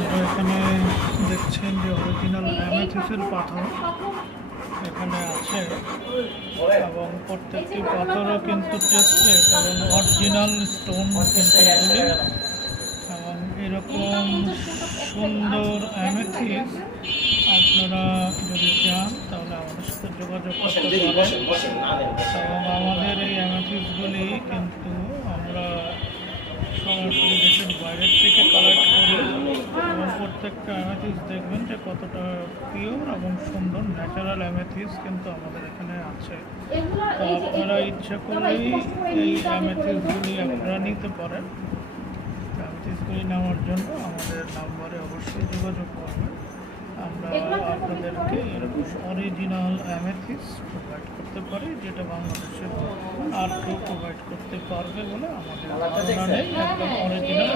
আপনারা এখানে দেখছেন যে অরিজিনাল অ্যামেথিসের পাথর এখানে আছে এবং প্রত্যেকটি পাথরও কিন্তু টেস্টেড এবং অরিজিনাল স্টোন কিন্তু এগুলি এবং এরকম সুন্দর অ্যামেথিস আপনারা যদি চান তাহলে আমাদের সাথে যোগাযোগ করতে পারেন এবং আমাদের এই অ্যামেথিসগুলি কিন্তু আমরা সরাসরি দেশের বাইরের থেকে কালেক্ট করি এবং প্রত্যেকটা অ্যামেথিস দেখবেন যে কতটা পিওর এবং সুন্দর ন্যাচারাল অ্যামেথিস কিন্তু আমাদের এখানে আছে। তো আপনারা ইচ্ছা করলেই এই অ্যামেথিসগুলি আপনারা নিতে পারেন। অ্যামেথিসগুলি নেওয়ার জন্য আমাদের নাম্বারে অবশ্যই যোগাযোগ করবেন। আমরা আপনাদেরকে এরকম অরিজিনাল অ্যামেথিস প্রোভাইড করতে পারি, যেটা বাংলাদেশের আর কেউ প্রোভাইড করতে পারবে বলে আমাদের ধারণা নেই। একদম অরিজিনাল।